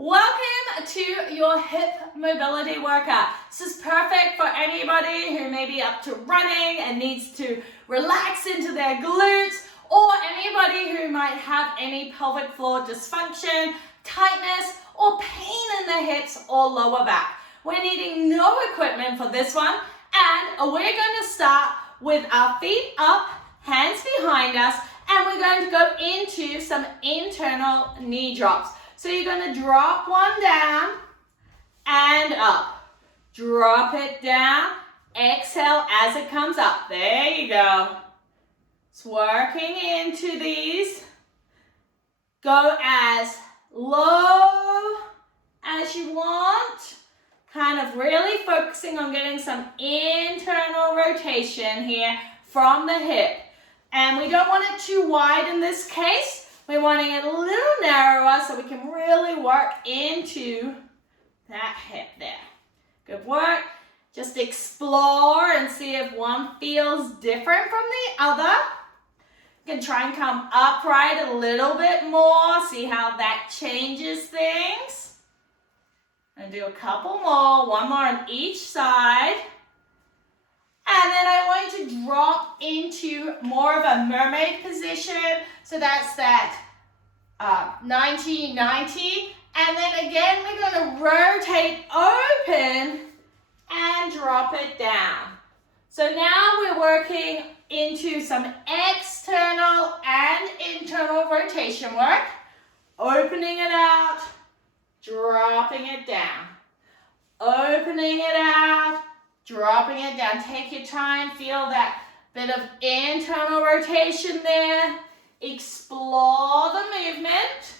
Welcome to your hip mobility workout. This is perfect for anybody who may be up to running and needs to relax into their glutes, or anybody who might have any pelvic floor dysfunction, tightness, or pain in the hips or lower back. We're needing no equipment for this one, and we're going to start with our feet up, hands behind us, and we're going to go into some internal knee drops. So you're going to drop one down and up. Drop it down. Exhale as it comes up. There you go. It's working into these. Go as low as you want. Kind of really focusing on getting some internal rotation here from the hip. And we don't want it too wide in this case. We're wanting it a little narrower so we can really work into that hip there. Good work. Just explore and see if one feels different from the other. You can try and come upright a little bit more. See how that changes things. And do a couple more. One more on each side. And then I want to drop into more of a mermaid position. So that's that 90-90. And then again, we're going to rotate open and drop it down. So now we're working into some external and internal rotation work. Opening it out, dropping it down. Opening it out, dropping it down. Take your time, feel that bit of internal rotation there. Explore the movement.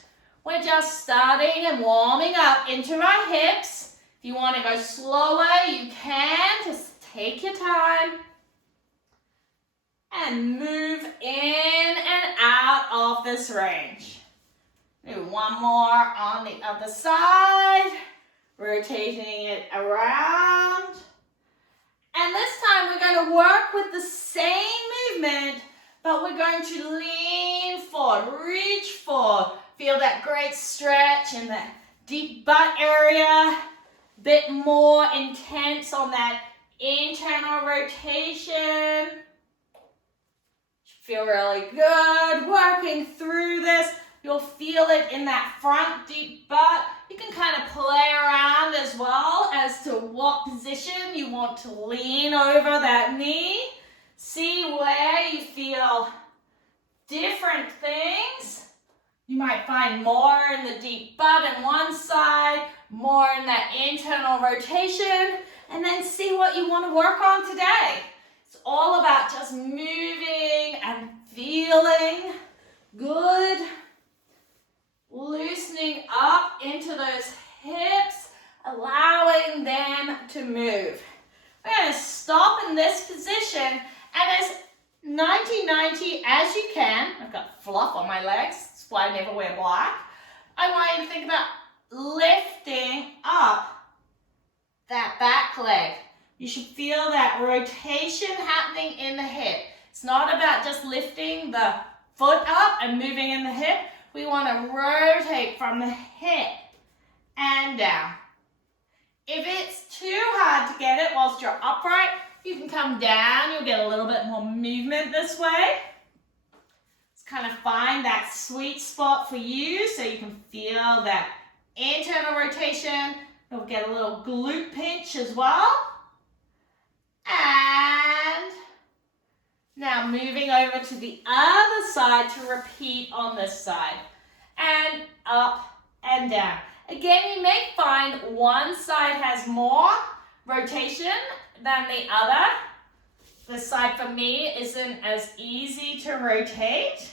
We're just starting and warming up into our hips. If you want to go slower, you can. Just take your time. And move in and out of this range. Do one more on the other side. Rotating it around. And this time we're going to work with the same movement, but we're going to lean forward, reach forward. Feel that great stretch in the deep butt area. Bit more intense on that internal rotation. Feel really good working through this. You'll feel it in that front deep butt. You can kind of play around as well as to what position you want to lean over that knee. See where you feel different things. You might find more in the deep butt on one side, more in that internal rotation, and then see what you want to work on today. It's all about just moving and feeling good. Loosening up into those hips, allowing them to move. We're going to stop in this position and as 90-90 as you can. I've got fluff on my legs, that's why I never wear black. I want you to think about lifting up that back leg. You should feel that rotation happening in the hip. It's not about just lifting the foot up and moving in the hip. We want to rotate from the hip and down. If it's too hard to get it whilst you're upright, you can come down. You'll get a little bit more movement this way. Let's kind of find that sweet spot for you so you can feel that internal rotation. You'll get a little glute pinch as well. And now moving over to the other side to repeat on this side. And up and down. Again, you may find one side has more rotation than the other. This side for me isn't as easy to rotate.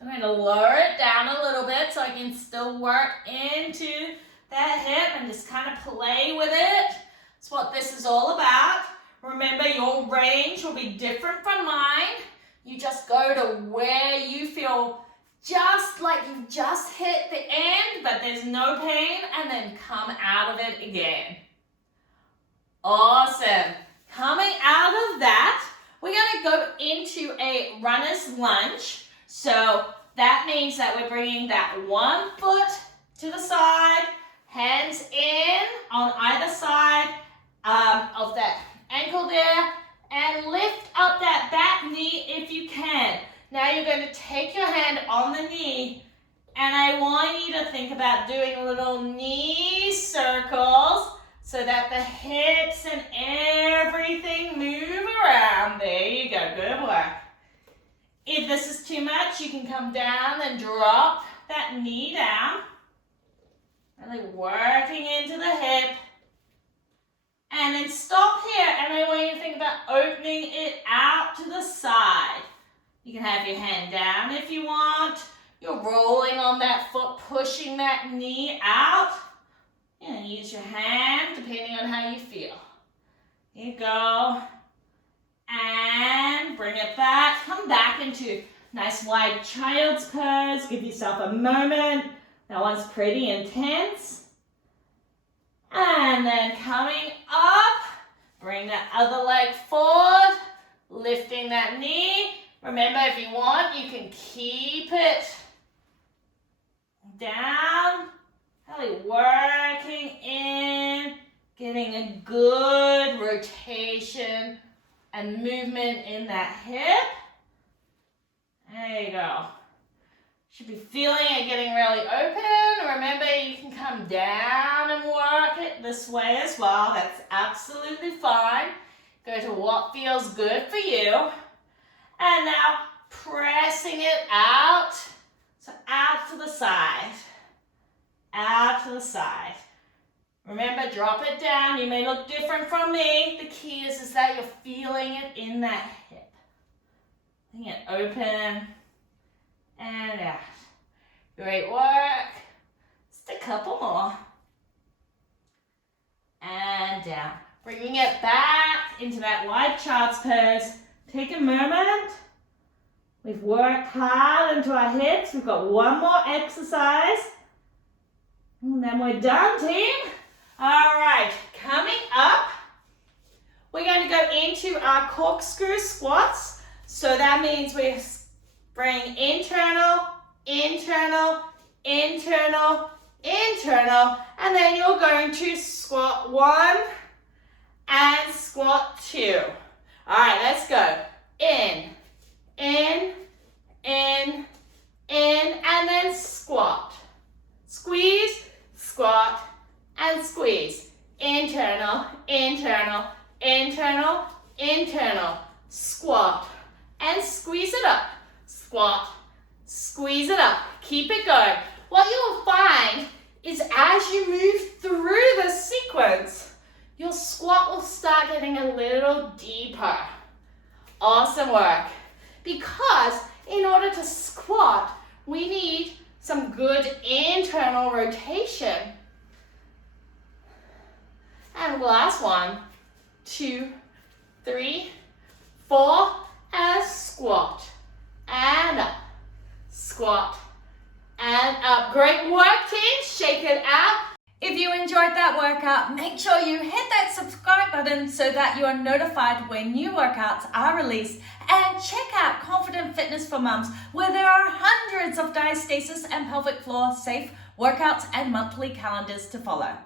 I'm going to lower it down a little bit so I can still work into that hip and just kind of play with it. That's what this is all about. Remember, your range will be different from mine. You just go to where you feel just like you've just hit the end, but there's no pain, and then come out of it again. Awesome. Coming out of that, we're going to go into a runner's lunge. So that means that we're bringing that one foot want you to think about doing little knee circles so that the hips and everything move around. There you go, good work. If this is too much, you can come down and drop that knee down. Really working into the hip. And then stop here, and I want you to think about opening it out to the side. You can have your hand down if you want. You're rolling on that foot, pushing that knee out. And use your hand depending on how you feel. Here you go. And bring it back. Come back into nice wide child's pose. Give yourself a moment. That one's pretty intense. And then coming up, bring that other leg forward, lifting that knee. Remember, if you want, you can keep it down, really working in, getting a good rotation and movement in that hip. There you go. Should be feeling it getting really open. Remember, you can come down and work it this way as well. That's absolutely fine. Go to what feels good for you. And now pressing it out. So out to the side. Out to the side. Remember, drop it down. You may look different from me. The key is that you're feeling it in that hip. Letting it open. And out. Great work. Just a couple more. And down. Bringing it back into that wide child's pose. Take a moment. We've worked hard into our hips. We've got one more exercise. And then we're done, team. All right, coming up, we're going to go into our corkscrew squats. So that means we bring internal, internal, internal, internal, and then you're going to squat 1 and squat 2. All right, let's go. In, in, in, in, and then squat. Squeeze, squat, and squeeze. Internal, internal, internal, internal. Squat, and squeeze it up. Squat, squeeze it up. Keep it going. What you'll find is as you move through the sequence, your squat will start getting a little deeper. Awesome work. Because in order to squat, we need some good internal rotation. And last 1, 2, 3, 4, and squat. And up. Squat. And up. Great work, team. Shake it out. If you enjoyed that workout, make sure you hit that subscribe button so that you are notified when new workouts are released. And check out Confident Fitness for Mums, where there are hundreds of diastasis and pelvic floor safe workouts and monthly calendars to follow.